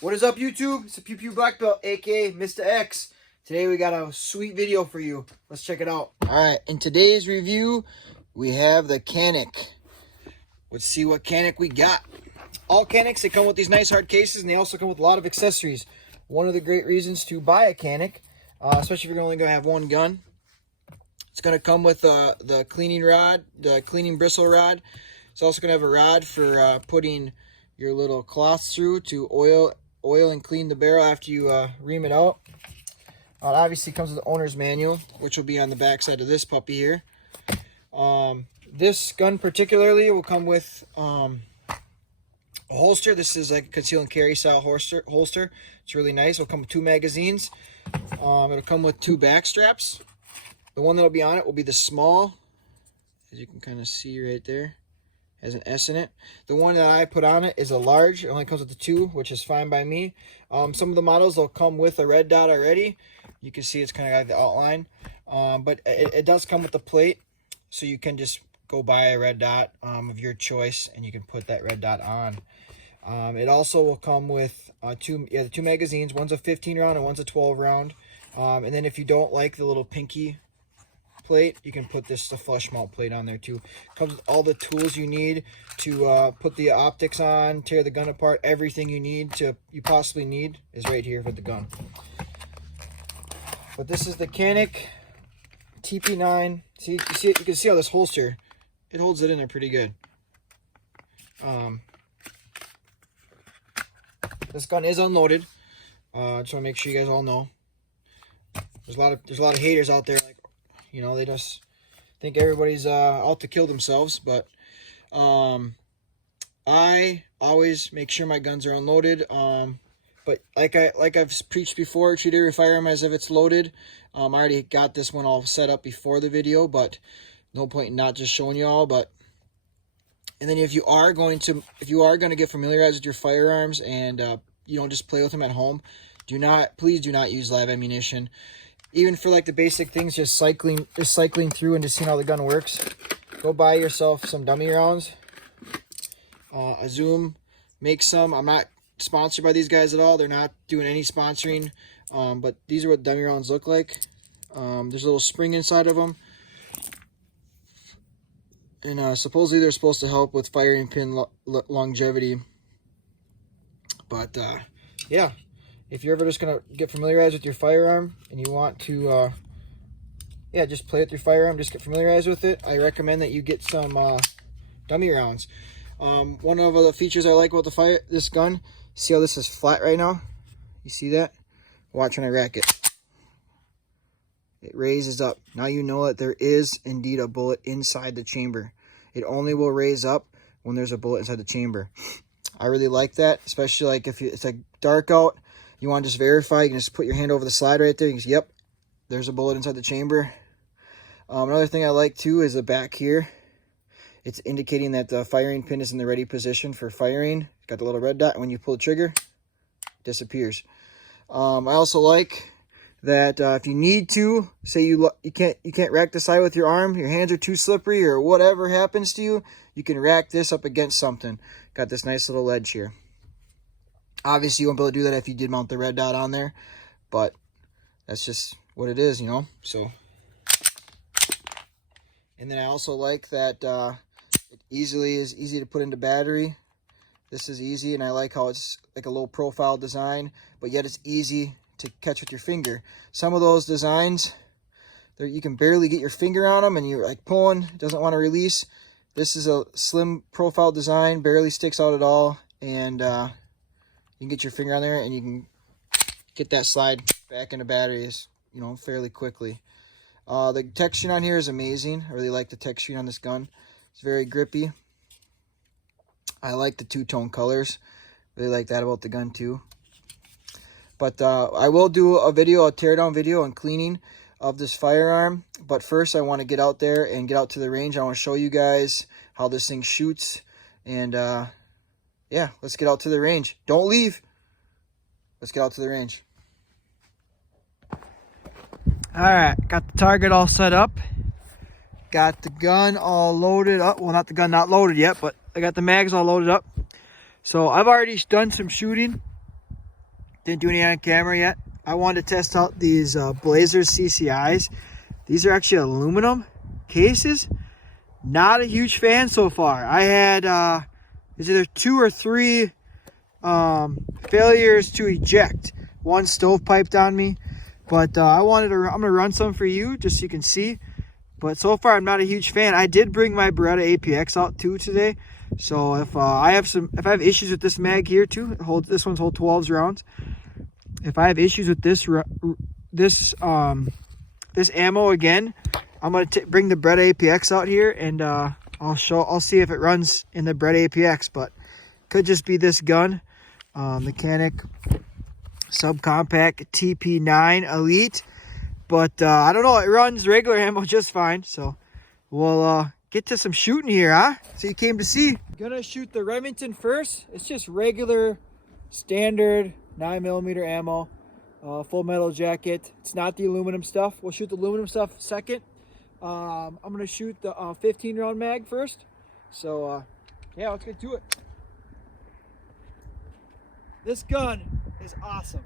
What is up, YouTube? It's a Pew Pew Black Belt, aka Mr. X. Today we got a sweet video for you. Let's check it out. Alright, in today's review, we have the CANIK. Let's see what CANIK we got. All CANIKs, they come with these nice hard cases, and they also come with a lot of accessories. One of the great reasons to buy a CANIK, especially if you're only going to have one gun, it's going to come with the cleaning rod, the cleaning bristle rod. It's also going to have a rod for putting your little cloths through to oil and clean the barrel after you ream it out. It obviously comes with the owner's manual, which will be on the back side of this puppy here. This gun particularly will come with a holster. This is like a conceal and carry style holster. It's really nice. It'll come with 2 magazines. It'll come with 2 back straps. The one that'll be on it will be the small, as you can kind of see right there. Has an S in it. The one that I put on it is a large. It only comes with the 2, which is fine by me. Some of the models will come with a red dot already. You can see it's kind of got the outline, but it does come with the plate, so you can just go buy a red dot of your choice, and you can put that red dot on. It also will come with the 2 magazines. One's a 15 round and one's a 12 round. And then if you don't like the little pinky plate, you can put the flush mount plate on there too. Comes with all the tools you need to put the optics on, tear the gun apart. Everything you possibly need is right here for the gun. But this is the CANIK TP9. See, you can see how this holster, it holds it in there pretty good. This gun is unloaded. Just want to make sure you guys all know. There's a lot of haters out there, like, you know, they just think everybody's out to kill themselves, but I always make sure my guns are unloaded. But like I've preached before, treat every firearm as if it's loaded. I already got this one all set up before the video, but no point in not just showing you all. And then if you are going to get familiarized with your firearms and you know, just play with them at home, please do not use live ammunition. Even for like the basic things, just cycling through and just seeing how the gun works. Go buy yourself some dummy rounds. A Zoom, make some. I'm not sponsored by these guys at all. They're not doing any sponsoring. But these are what dummy rounds look like. There's a little spring inside of them. And supposedly they're supposed to help with firing pin longevity. But yeah. If you're ever just going to get familiarized with your firearm and you want to, just play with your firearm, just get familiarized with it, I recommend that you get some dummy rounds. One of the features I like about this gun, see how this is flat right now? You see that? Watch when I rack it. It raises up. Now you know that there is indeed a bullet inside the chamber. It only will raise up when there's a bullet inside the chamber. I really like that, especially like if it's like dark out. You want to just verify, you can just put your hand over the slide right there. You can see, yep, there's a bullet inside the chamber. Another thing I like too is the back here. It's indicating that the firing pin is in the ready position for firing. It's got the little red dot, and when you pull the trigger, it disappears. I also like that if you need to, say you can't rack the side with your arm, your hands are too slippery or whatever happens to you, you can rack this up against something. Got this nice little ledge here. Obviously, you won't be able to do that if you did mount the red dot on there, but that's just what it is, you know. So, and then I also like that it is easy to put into battery. This is easy, and I like how it's like a low profile design, but yet it's easy to catch with your finger. Some of those designs, you can barely get your finger on them, and you're like pulling, it doesn't want to release. This is a slim profile design, barely sticks out at all, and you can get your finger on there and you can get that slide back into batteries, you know, fairly quickly. The texturing on here is amazing. I really like the texturing on this gun. It's very grippy. I like the 2-tone colors. Really like that about the gun too. But I will do a teardown video on cleaning of this firearm. But first I want to get out there and get out to the range. I want to show you guys how this thing shoots. And yeah, let's get out to the range. Don't leave. Let's get out to the range. Alright, got the target all set up. Got the gun all loaded up. Well, not the gun, not loaded yet, but I got the mags all loaded up. So I've already done some shooting. Didn't do any on camera yet. I wanted to test out these Blazers CCIs. These are actually aluminum cases. Not a huge fan so far. I had it's either 2 or 3 failures to eject. One stovepiped on me. But I'm gonna run some for you just so you can see. But so far I'm not a huge fan. I did bring my Beretta APX out too today. So if I have issues with this mag here too, this one's hold 12 rounds. If I have issues with this ammo again, I'm gonna bring the Beretta APX out here, and I'll see if it runs in the Beretta APX. But could just be this gun, the CANIK Subcompact TP9 Elite. But I don't know, it runs regular ammo just fine. So we'll get to some shooting here, huh? So you came to see. Gonna shoot the Remington first. It's just regular, standard 9mm ammo, full metal jacket. It's not the aluminum stuff. We'll shoot the aluminum stuff second. I'm gonna shoot the 15-round mag first. So yeah, let's get to it. This gun is awesome.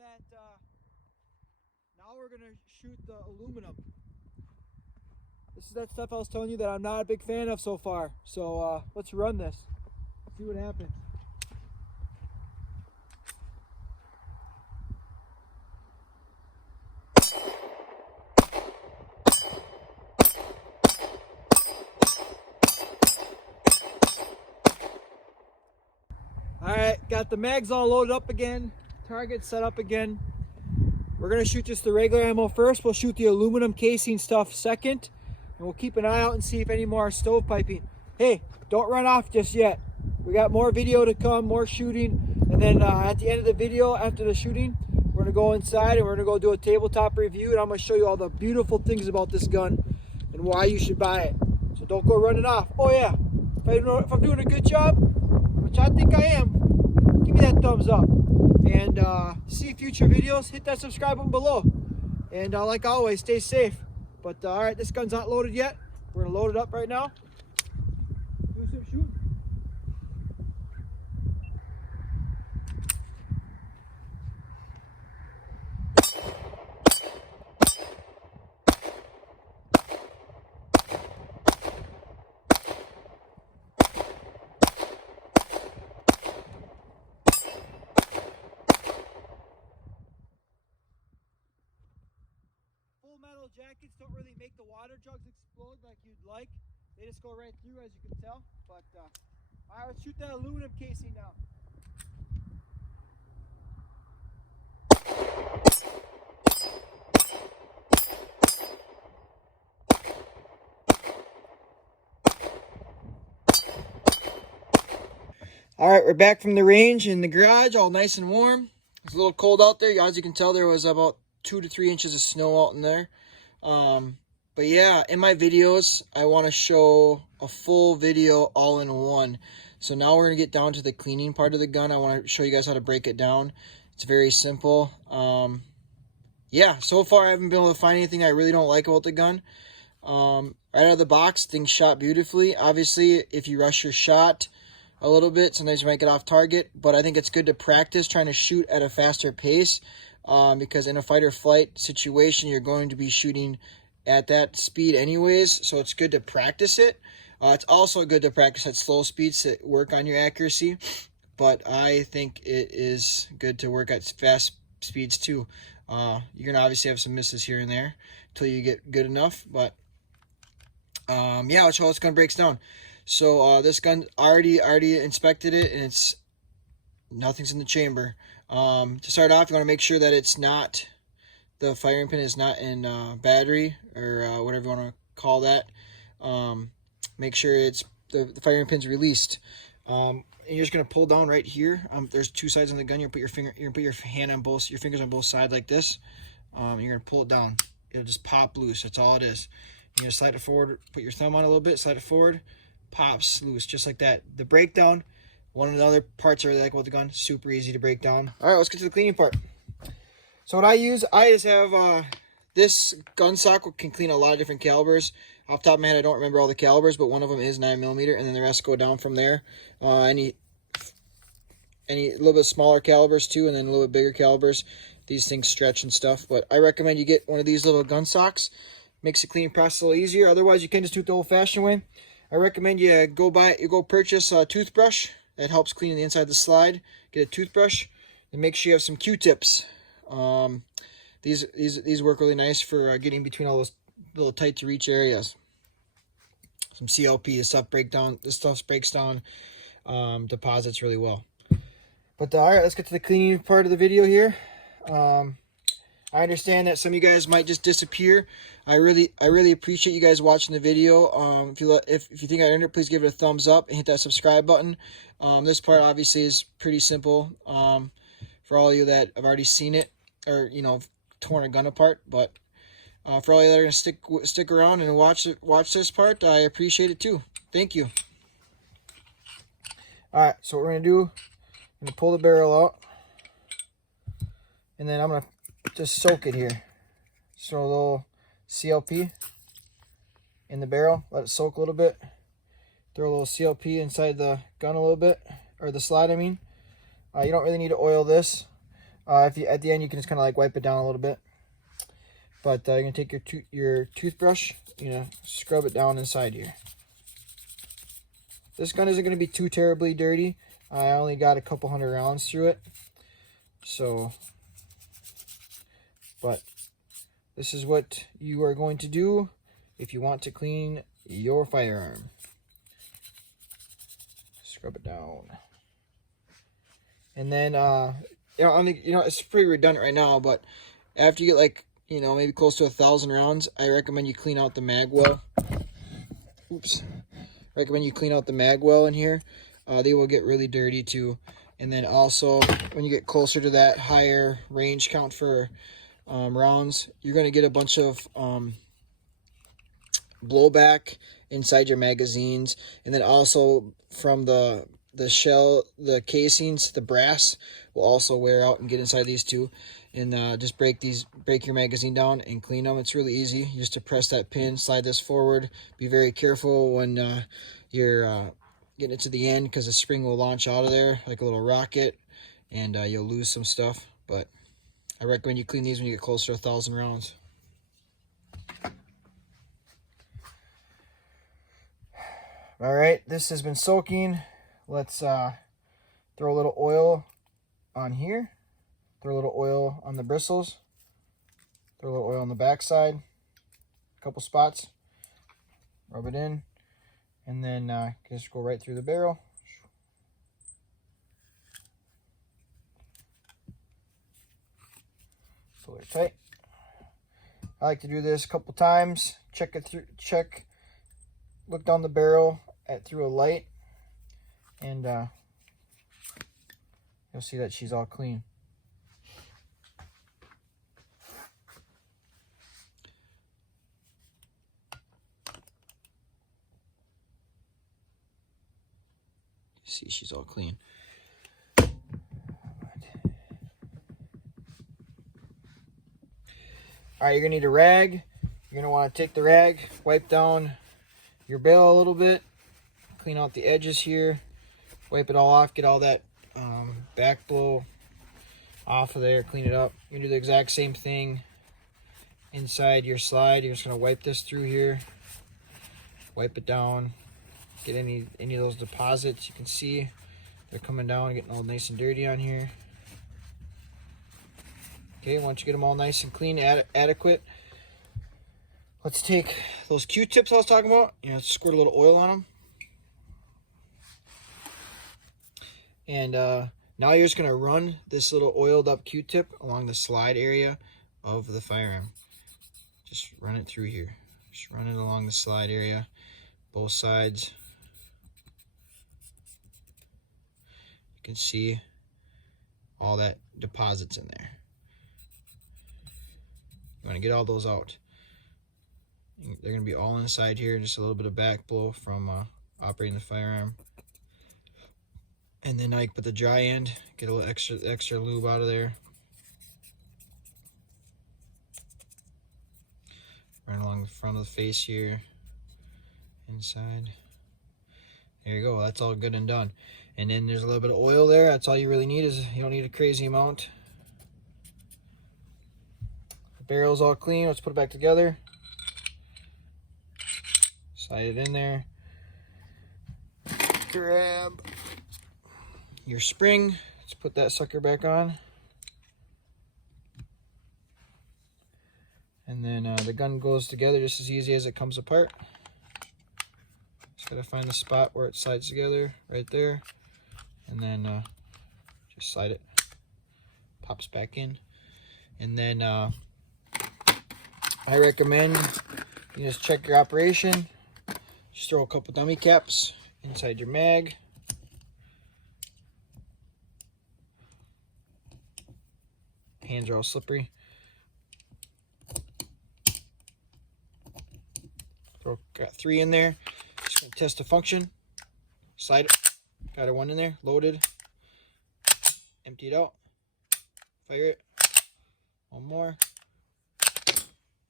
That now we're gonna shoot the aluminum. This is that stuff I was telling you that I'm not a big fan of so far. So let's run this, see what happens. Alright, got the mags all loaded up again. Target set up again. We're gonna shoot just the regular ammo first. We'll shoot the aluminum casing stuff second, and we'll keep an eye out and see if any more stovepiping. Hey, don't run off just yet. We got more video to come, more shooting, and then at the end of the video, after the shooting, we're gonna go inside and we're gonna go do a tabletop review, and I'm gonna show you all the beautiful things about this gun and why you should buy it. So don't go running off. Oh yeah, if I'm doing a good job, which I think I am, give me that thumbs up. And see future videos, hit that subscribe button below. And like always, stay safe. But all right, this gun's not loaded yet. We're gonna load it up right now. Do some shooting. Full metal jackets don't really make the water jugs explode like you'd like. They just go right through, as you can tell. But all right, let's shoot that aluminum casing now. All right, we're back from the range in the garage, all nice and warm. It's a little cold out there. As you can tell, there was about 2 to 3 inches of snow out in there. But yeah, in my videos, I want to show a full video all in one. So now we're going to get down to the cleaning part of the gun. I want to show you guys how to break it down. It's very simple. Yeah, so far I haven't been able to find anything I really don't like about the gun. Right out of the box, things shot beautifully. Obviously, if you rush your shot a little bit, sometimes you might get off target, but I think it's good to practice trying to shoot at a faster pace, because in a fight or flight situation, you're going to be shooting at that speed anyways, so it's good to practice it. It's also good to practice at slow speeds to work on your accuracy, but I think it is good to work at fast speeds too. You're going to obviously have some misses here and there until you get good enough, but yeah, let's show how this gun breaks down. So this gun, already inspected it, and it's nothing's in the chamber. To start off, you want to make sure that it's not, the firing pin is not in battery, or whatever you want to call that. Make sure it's the firing pin's released. And you're just gonna pull down right here. There's two sides on the gun. You're gonna put your hand on both, your fingers on both sides like this. You're gonna pull it down. It'll just pop loose. That's all it is. You're gonna slide it forward. Put your thumb on a little bit. Slide it forward. Pops loose, just like that. The breakdown. One of the other parts I really like about the gun. Super easy to break down. All right, let's get to the cleaning part. So what I use, I just have this gun sock can clean a lot of different calibers. Off the top of my head, I don't remember all the calibers, but one of them is 9mm, and then the rest go down from there. Any little bit smaller calibers too, and then a little bit bigger calibers. These things stretch and stuff, but I recommend you get one of these little gun socks. Makes the cleaning process a little easier. Otherwise, you can just do it the old-fashioned way. I recommend you go purchase a toothbrush that helps clean the inside of the slide. Get a toothbrush, and make sure you have some Q-tips. These work really nice for getting between all those little tight to reach areas. Some CLP, this stuff breaks down deposits really well. But all right, let's get to the cleaning part of the video here. I understand that some of you guys might just disappear. I really appreciate you guys watching the video. If you think I earned it, please give it a thumbs up and hit that subscribe button. This part obviously is pretty simple for all of you that have already seen it, or torn a gun apart. But for all of you that are gonna stick around and watch this part, I appreciate it too. Thank you. All right, so what we're gonna do, I'm gonna pull the barrel out, and then I'm gonna just soak it here. Just throw a little CLP in the barrel, let it soak a little bit. Throw a little CLP inside the gun a little bit, or the slide, I mean. You don't really need to oil this. At the end, you can just kind of like wipe it down a little bit. But you're gonna take your toothbrush, scrub it down inside here. This gun isn't gonna be too terribly dirty. I only got a couple hundred rounds through it, but this is what you are going to do if you want to clean your firearm. Scrub it down. And then, it's pretty redundant right now, but after you get maybe close to 1,000 rounds, I recommend you clean out the mag well. Oops. Recommend you clean out the mag well in here. They will get really dirty too. And then also, when you get closer to that higher range count for rounds, you're going to get a bunch of blowback inside your magazines. And then also from the shell, the casings, the brass will also wear out and get inside these too. And just break your magazine down and clean them. It's really easy. You just to press that pin, slide this forward. Be very careful when you're getting it to the end, because the spring will launch out of there like a little rocket, and you'll lose some stuff. But I recommend you clean these when you get closer to 1,000 rounds. All right, this has been soaking. Let's throw a little oil on here. Throw a little oil on the bristles. Throw a little oil on the backside. A couple spots. Rub it in. And then just go right through the barrel. Pull it tight. I like to do this a couple times. Check it through. Look down the barrel through a light, and you'll see that she's all clean. See, she's all clean. All right, you're gonna need a rag. You're gonna want to take the rag, wipe down your barrel a little bit, clean out the edges here, wipe it all off, get all that back blow off of there, clean it up. You're gonna do the exact same thing inside your slide. You're just gonna wipe this through here, wipe it down. Get any of those deposits. You can see they're coming down, getting all nice and dirty on here. Okay, once you get them all nice and clean, adequate, let's take those Q-tips I was talking about. Squirt a little oil on them. And now you're just gonna run this little oiled up Q-tip along the slide area of the firearm. Just run it through here. Just run it along the slide area, both sides. can see all that deposits in there. You want to get all those out. They're going to be all inside here. Just a little bit of back blow from operating the firearm. And then I put the dry end, get a little extra lube out of there. Right along the front of the face here, inside. There you go, that's all good and done. And then there's a little bit of oil there. That's all you really need. You don't need a crazy amount. The barrel's all clean. Let's put it back together. Slide it in there. Grab your spring. Let's put that sucker back on. And then the gun goes together just as easy as it comes apart. Just gotta find the spot where it slides together, right there. And then just slide it, pops back in. And then I recommend you just check your operation. Just throw a couple dummy caps inside your mag. Hands are all slippery. Got 3 in there. Just gonna test the function. Slide it. Got a 1 in there, loaded. Empty it out. Fire it. 1 more.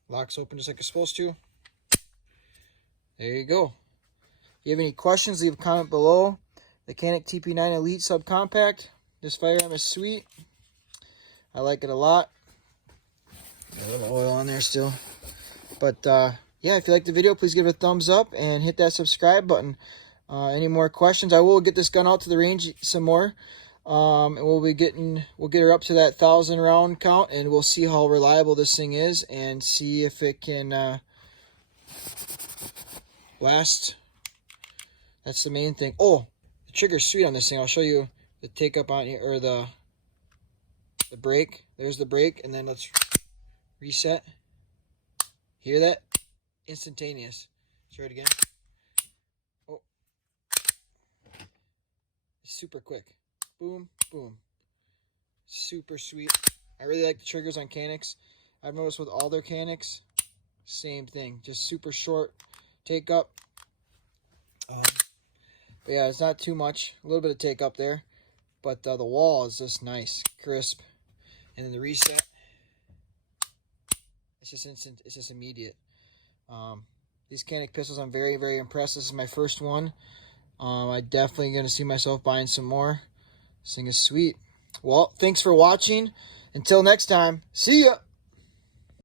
Locks open just like it's supposed to. There you go. If you have any questions, leave a comment below. The CANIK TP9 Elite Subcompact. This firearm is sweet. I like it a lot. Got a little oil on there still. But yeah, if you like the video, please give it a thumbs up and hit that subscribe button. Any more questions? I will get this gun out to the range some more. And we'll get her up to that 1,000 round count, and we'll see how reliable this thing is and see if it can last. That's the main thing. Oh, the trigger's sweet on this thing. I'll show you the take up on here, or the brake. There's the brake, and then let's reset. Hear that? Instantaneous. Let's try it again. Oh, it's super quick. Boom, boom. Super sweet. I really like the triggers on CANIKs. I've noticed with all their CANIKs, same thing. Just super short take up. But yeah, it's not too much. A little bit of take up there. But the wall is just nice, crisp. And then the reset, it's just instant. It's just immediate. These CANIK pistols, I'm very, very impressed. This is my first one. I definitely going to see myself buying some more. This thing is sweet. Well, thanks for watching. Until next time, see ya!